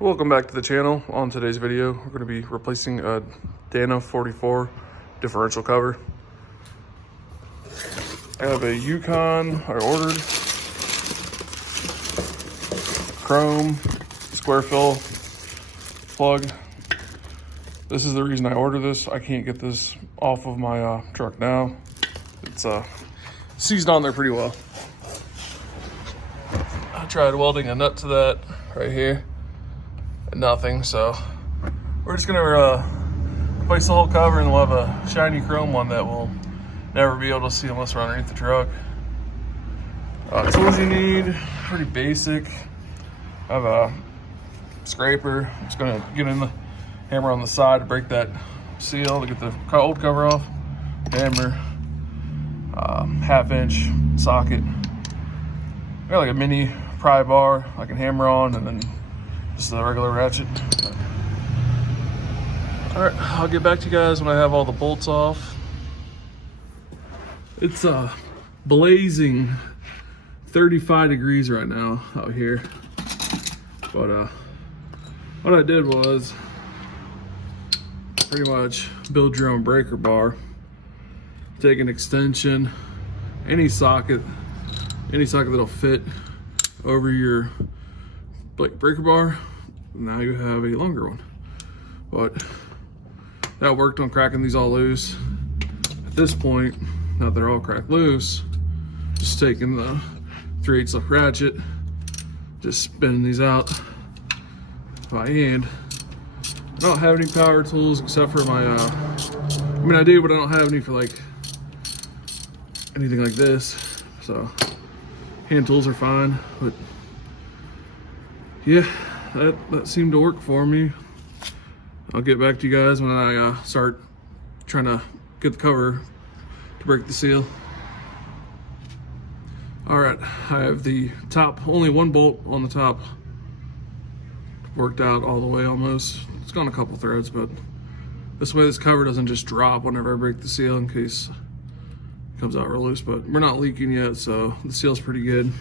Welcome back to the channel. On today's video, we're going to be replacing a Dana 44 differential cover. I have a Yukon I ordered, chrome square fill plug. This is the reason I ordered this. I can't get this off of my truck now. It's seized on there pretty well. I tried welding a nut to that right here. Nothing, so we're just gonna replace the whole cover, and we'll have a shiny chrome one that we'll never be able to see unless we're underneath the truck. Tools you need, pretty basic. I have a scraper. I'm just gonna get in the hammer on the side to break that seal to get the old cover off. Hammer, 1/2 inch socket. I got like a mini pry bar I can hammer on, and then just the regular ratchet. All right, I'll get back to you guys when I have all the bolts off. It's blazing 35 degrees right now out here. But what I did was pretty much build your own breaker bar. Take an extension, any socket that'll fit over your breaker bar. Now you have a longer one. But that worked on cracking these all loose. At this point, now that they're all cracked loose, just taking the 3/8 ratchet, just spinning these out by hand. I don't have any power tools except for my, I mean I do, but I don't have any for like anything like this. So hand tools are fine, but yeah, that seemed to work for me. I'll get back to you guys when I start trying to get the cover to break the seal. All right, I have the top, only one bolt on the top worked out all the way almost. It's gone a couple threads, but this way this cover doesn't just drop whenever I break the seal in case it comes out real loose. But we're not leaking yet, so the seal's pretty good.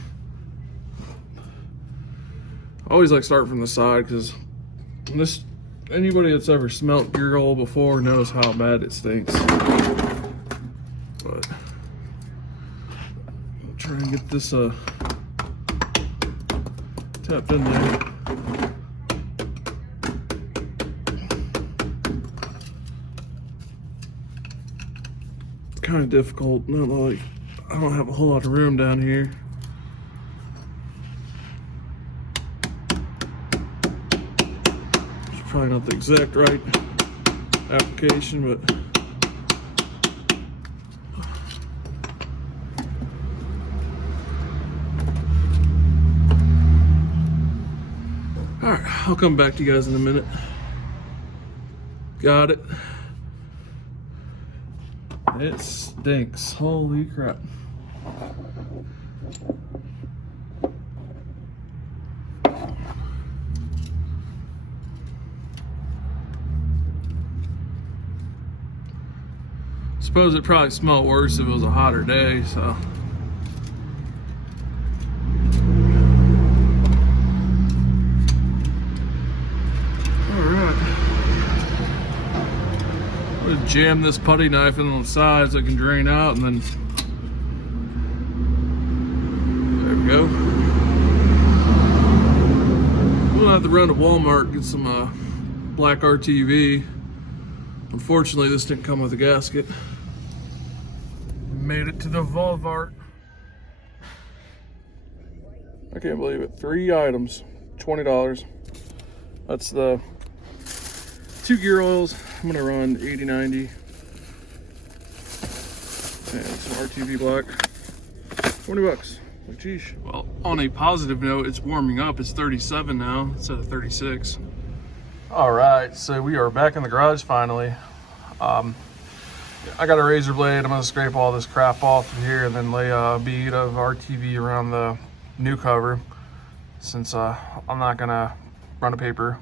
I always like start from the side because anybody that's ever smelt gear oil before knows how bad it stinks. But I'll try and get this tapped in there. It's kind of difficult. Not like I don't have a whole lot of room down here. Probably not the exact right application, but all right, I'll come back to you guys in a minute. Got it. It stinks. Holy crap. Suppose it probably smelled worse if it was a hotter day, so. All right. I'm gonna jam this putty knife in on the sides so it can drain out, and then there we go. We'll have to run to Walmart and get some black RTV. Unfortunately, this didn't come with a gasket. Made it to the Volvart. I can't believe it. 3 items, $20. That's the 2 gear oils. I'm gonna run 80/90. And some RTV black. $20. Like, geez. Well, on a positive note, it's warming up. It's 37 now instead of 36. All right, so we are back in the garage finally. I got a razor blade. I'm gonna scrape all this crap off of here and then lay a bead of RTV around the new cover, since I'm not gonna run a paper.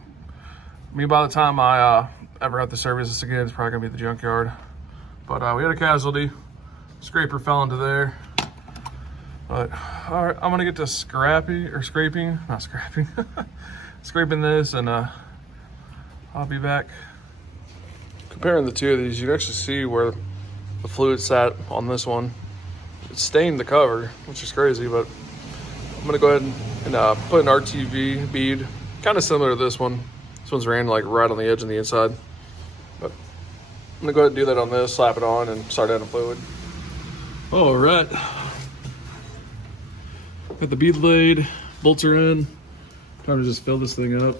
I mean, by the time I ever have to service this again, it's probably gonna be at the junkyard. But we had a casualty. Scraper fell into there. But all right, I'm gonna get to scraping, not scrapping, scraping this, and I'll be back. Comparing the two of these, you can actually see where the fluid sat on this one. It stained the cover, which is crazy, but I'm gonna go ahead and put an RTV bead, kind of similar to this one. This one's ran like right on the edge on the inside, but I'm gonna go ahead and do that on this, slap it on, and start adding fluid. All right, got the bead laid, bolts are in. Time to just fill this thing up.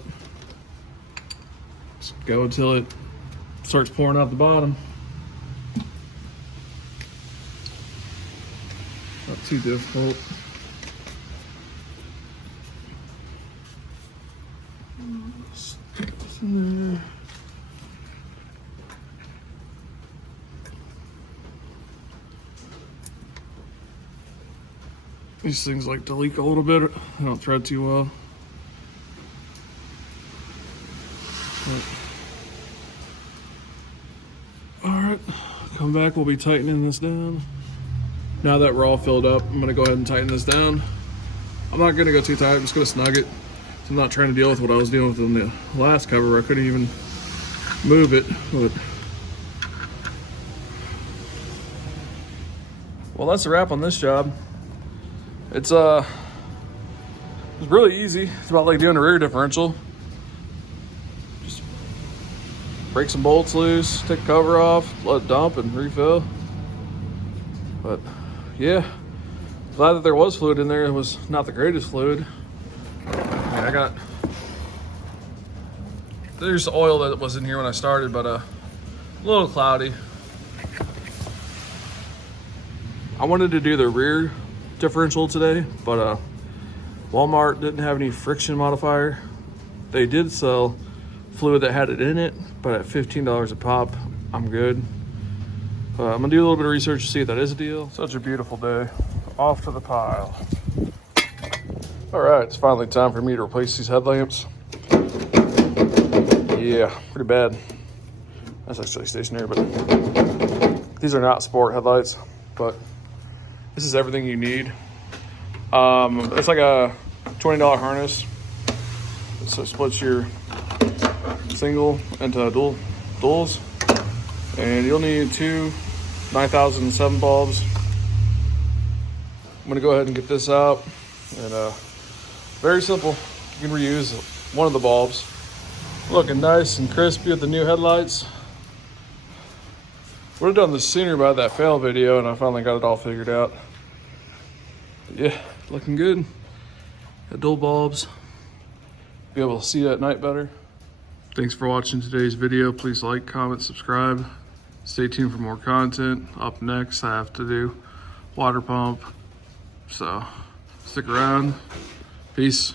Just go until it starts pouring out the bottom. Not too difficult. Stick this in there. These things like to leak a little bit. They don't thread too well. All right, come back, we'll be tightening this down. Now that we're all filled up, I'm gonna go ahead and tighten this down. I'm not gonna go too tight, I'm just gonna snug it. So I'm not trying to deal with what I was dealing with in the last cover where I couldn't even move it. But well, that's a wrap on this job. It's really easy. It's about like doing a rear differential. Just break some bolts loose, take the cover off, let it dump and refill. But yeah, glad that there was fluid in there. It was not the greatest fluid. I mean, there's oil that was in here when I started, but a little cloudy. I wanted to do the rear differential today, but Walmart didn't have any friction modifier. They did sell fluid that had it in it, but at $15 a pop, I'm good. I'm gonna do a little bit of research to see if that is a deal. Such a beautiful day. Off to the pile. All right, it's finally time for me to replace these headlamps. Yeah, pretty bad. That's actually stationary, but these are not sport headlights, but this is everything you need. It's like a $20 harness. So it splits your single into duals. And you'll need two 9007 bulbs. I'm gonna go ahead and get this out. And very simple, you can reuse one of the bulbs. Looking nice and crispy with the new headlights. Would have done this sooner by that fail video, and I finally got it all figured out. But yeah, looking good. Got dual bulbs. Be able to see at night better. Thanks for watching today's video. Please like, comment, subscribe. Stay tuned for more content. Up next, I have to do water pump. So stick around. Peace.